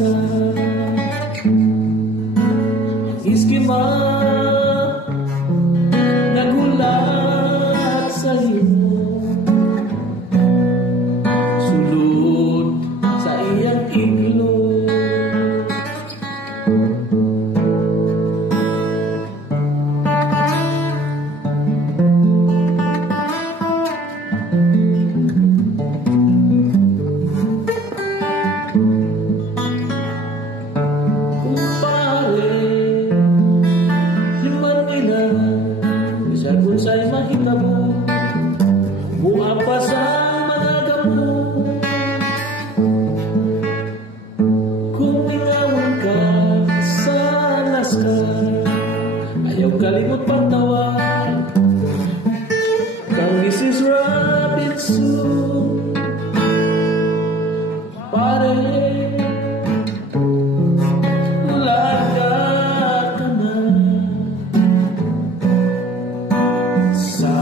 ka, iskima nagulat sa imo, sulod sa iyang iglo. Bisan unsay mahitabo, buha pa sa mga gamo. Kung tingawan ka sa laskar, ayaw kalimot pagtawag kang Mrs. Robinson. Pare, laga ka na sa